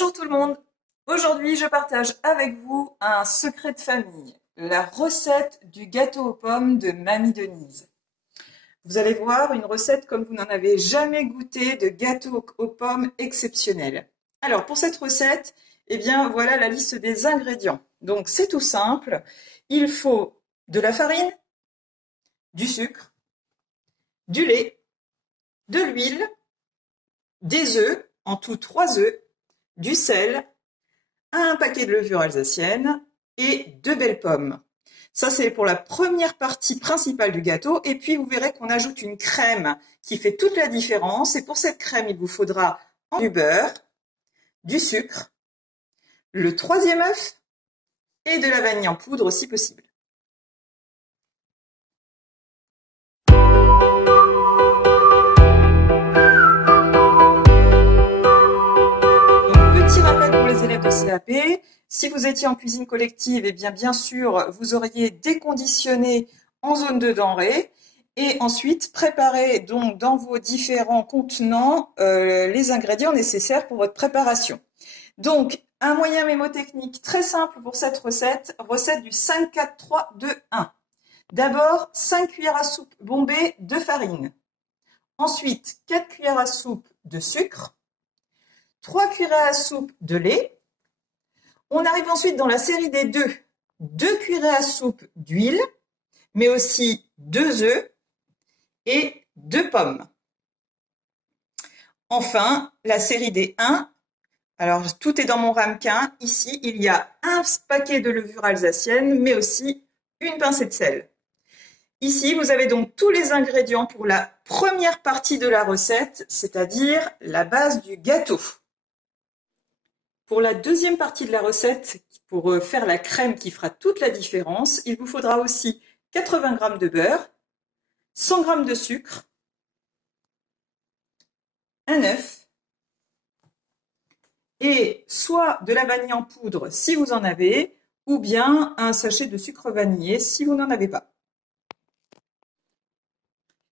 Bonjour tout le monde. Aujourd'hui, je partage avec vous un secret de famille, la recette du gâteau aux pommes de Mamie Denise. Vous allez voir une recette comme vous n'en avez jamais goûté de gâteau aux pommes exceptionnel. Alors pour cette recette, eh bien voilà la liste des ingrédients. Donc c'est tout simple. Il faut de la farine, du sucre, du lait, de l'huile, des œufs, en tout 3 œufs, du sel, un paquet de levure alsacienne et 2 belles pommes. Ça, c'est pour la première partie principale du gâteau. Et puis, vous verrez qu'on ajoute une crème qui fait toute la différence. Et pour cette crème, il vous faudra du beurre, du sucre, le 3e œuf et de la vanille en poudre si possible. Élèves de CAP. Si vous étiez en cuisine collective, eh bien sûr, vous auriez déconditionné en zone de denrée et ensuite préparé donc dans vos différents contenants les ingrédients nécessaires pour votre préparation. Donc, un moyen mémotechnique très simple pour cette recette, recette du 5, 4, 3, 2, 1. D'abord, 5 cuillères à soupe bombées de farine. Ensuite, 4 cuillères à soupe de sucre. 3 cuillères à soupe de lait. On arrive ensuite dans la série des 2 cuillères à soupe d'huile, mais aussi 2 œufs et 2 pommes. Enfin, la série des 1. Alors, tout est dans mon ramequin. Ici, il y a un paquet de levure alsacienne, mais aussi une pincée de sel. Ici, vous avez donc tous les ingrédients pour la première partie de la recette, c'est-à-dire la base du gâteau. Pour la deuxième partie de la recette, pour faire la crème qui fera toute la différence, il vous faudra aussi 80 g de beurre, 100 g de sucre, un œuf et soit de la vanille en poudre si vous en avez, ou bien un sachet de sucre vanillé si vous n'en avez pas.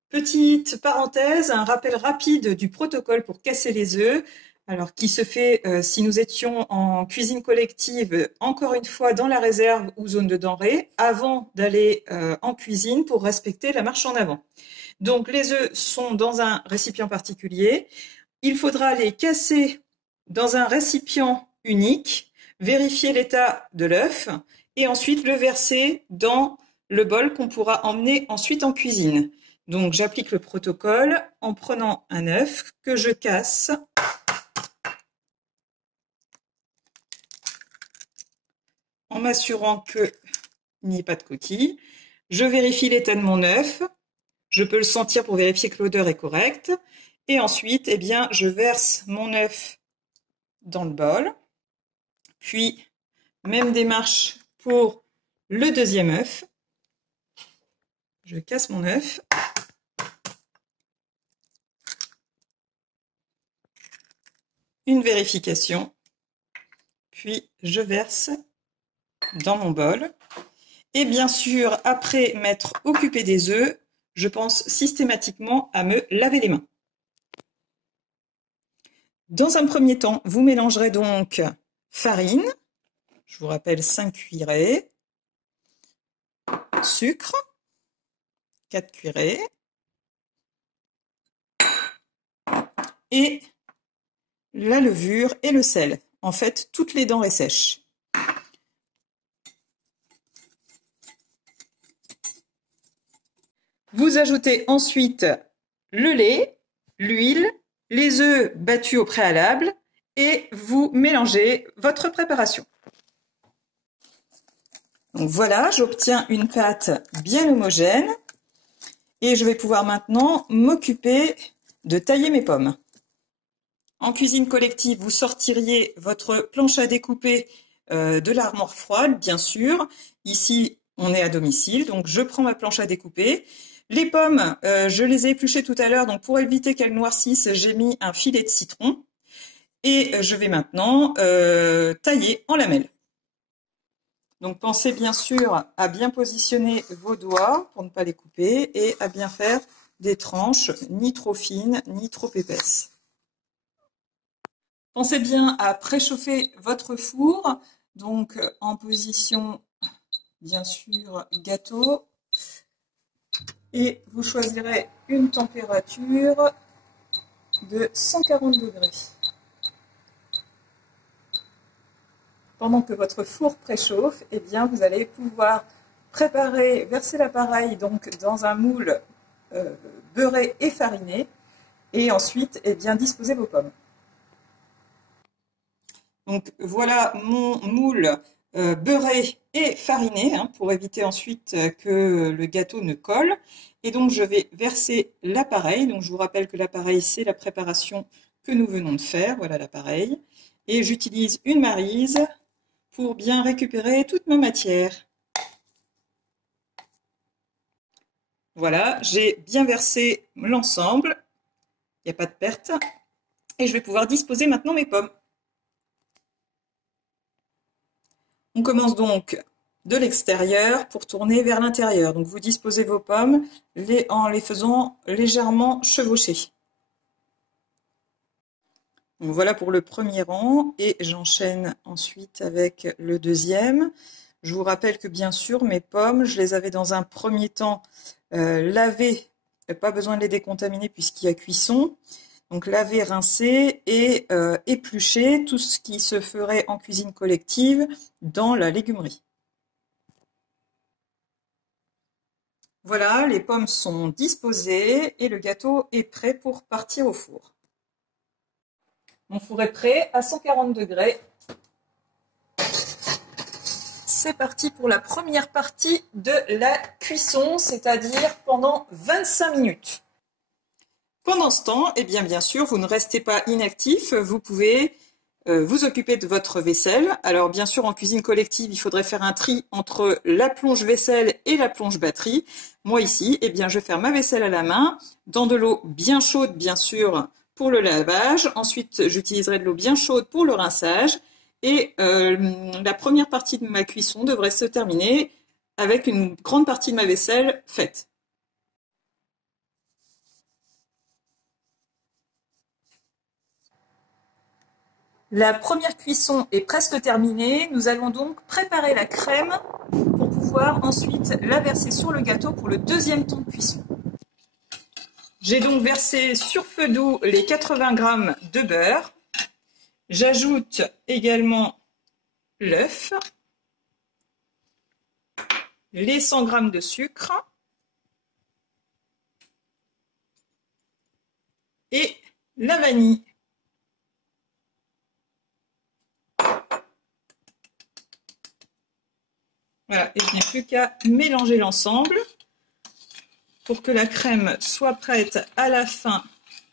Petite parenthèse, un rappel rapide du protocole pour casser les œufs. Alors, qui se fait si nous étions en cuisine collective, encore une fois dans la réserve ou zone de denrée, avant d'aller en cuisine pour respecter la marche en avant. Donc, les œufs sont dans un récipient particulier. Il faudra les casser dans un récipient unique, vérifier l'état de l'œuf et ensuite le verser dans le bol qu'on pourra emmener ensuite en cuisine. Donc, j'applique le protocole en prenant un œuf que je casse. En m'assurant qu'il n'y ait pas de coquille. Je vérifie l'état de mon œuf. Je peux le sentir pour vérifier que l'odeur est correcte. Et ensuite, eh bien, je verse mon œuf dans le bol. Puis, même démarche pour le 2e œuf. Je casse mon œuf. Une vérification. Puis, je verse dans mon bol. Et bien sûr, après m'être occupé des œufs, je pense systématiquement à me laver les mains. Dans un premier temps, vous mélangerez donc farine, je vous rappelle 5 cuillerées, sucre, 4 cuillerées, et la levure et le sel. En fait, toutes les denrées sèches. Vous ajoutez ensuite le lait, l'huile, les œufs battus au préalable et vous mélangez votre préparation. Donc voilà, j'obtiens une pâte bien homogène et je vais pouvoir maintenant m'occuper de tailler mes pommes. En cuisine collective, vous sortiriez votre planche à découper de l'armoire froide, bien sûr. Ici, on est à domicile, donc je prends ma planche à découper. Les pommes, je les ai épluchées tout à l'heure, donc pour éviter qu'elles noircissent, j'ai mis un filet de citron. Et je vais maintenant tailler en lamelles. Donc pensez bien sûr à bien positionner vos doigts pour ne pas les couper et à bien faire des tranches ni trop fines ni trop épaisses. Pensez bien à préchauffer votre four, donc en position, bien sûr, gâteau. Et vous choisirez une température de 140 degrés. Pendant que votre four préchauffe, eh bien, vous allez pouvoir verser l'appareil donc dans un moule beurré et fariné, et ensuite eh bien, disposer vos pommes. Donc voilà mon moule beurré et fariné, hein, pour éviter ensuite que le gâteau ne colle. Et donc je vais verser l'appareil. Donc je vous rappelle que l'appareil, c'est la préparation que nous venons de faire. Voilà l'appareil. Et j'utilise une maryse pour bien récupérer toute ma matière. Voilà, j'ai bien versé l'ensemble. Il n'y a pas de perte. Et je vais pouvoir disposer maintenant mes pommes. On commence donc de l'extérieur pour tourner vers l'intérieur. Donc vous disposez vos pommes en les faisant légèrement chevaucher. Donc voilà pour le premier rang et j'enchaîne ensuite avec le deuxième. Je vous rappelle que bien sûr mes pommes, je les avais dans un premier temps lavées, pas besoin de les décontaminer puisqu'il y a cuisson. Donc laver, rincer et éplucher, tout ce qui se ferait en cuisine collective dans la légumerie. Voilà, les pommes sont disposées et le gâteau est prêt pour partir au four. Mon four est prêt à 140 degrés. C'est parti pour la première partie de la cuisson, c'est-à-dire pendant 25 minutes. Pendant ce temps, eh bien sûr, vous ne restez pas inactif, vous pouvez vous occuper de votre vaisselle. Alors bien sûr, en cuisine collective, il faudrait faire un tri entre la plonge vaisselle et la plonge batterie. Moi ici, eh bien, je vais faire ma vaisselle à la main, dans de l'eau bien chaude, bien sûr, pour le lavage. Ensuite, j'utiliserai de l'eau bien chaude pour le rinçage. Et la première partie de ma cuisson devrait se terminer avec une grande partie de ma vaisselle faite. La première cuisson est presque terminée. Nous allons donc préparer la crème pour pouvoir ensuite la verser sur le gâteau pour le deuxième temps de cuisson. J'ai donc versé sur feu doux les 80 g de beurre. J'ajoute également l'œuf, les 100 g de sucre et la vanille. Voilà, et je n'ai plus qu'à mélanger l'ensemble pour que la crème soit prête à la fin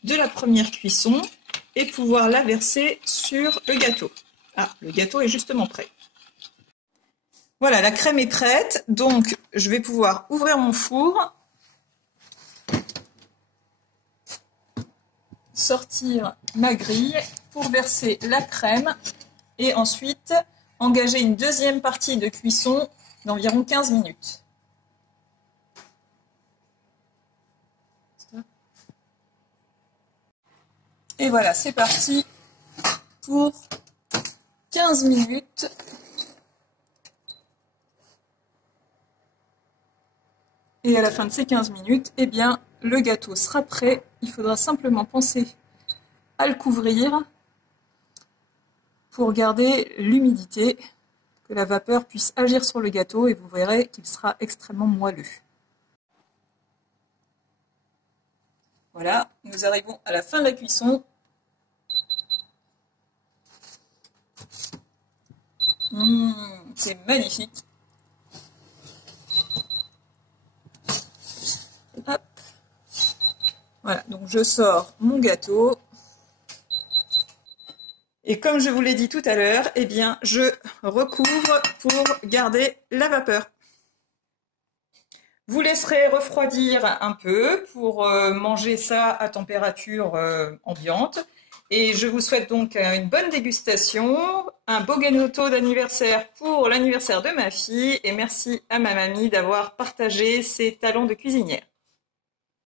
de la première cuisson et pouvoir la verser sur le gâteau. Ah, le gâteau est justement prêt. Voilà, la crème est prête, donc je vais pouvoir ouvrir mon four, sortir ma grille pour verser la crème et ensuite engager une deuxième partie de cuisson d'environ 15 minutes. Et voilà, c'est parti pour 15 minutes. Et à la fin de ces 15 minutes, eh bien, le gâteau sera prêt. Il faudra simplement penser à le couvrir pour garder l'humidité, que la vapeur puisse agir sur le gâteau et vous verrez qu'il sera extrêmement moelleux. Voilà, nous arrivons à la fin de la cuisson. C'est magnifique. Hop. Voilà, donc je sors mon gâteau. Et comme je vous l'ai dit tout à l'heure, eh bien, je recouvre pour garder la vapeur. Vous laisserez refroidir un peu pour manger ça à température ambiante. Et je vous souhaite donc une bonne dégustation, un beau gâteau d'anniversaire pour l'anniversaire de ma fille. Et merci à ma mamie d'avoir partagé ses talents de cuisinière.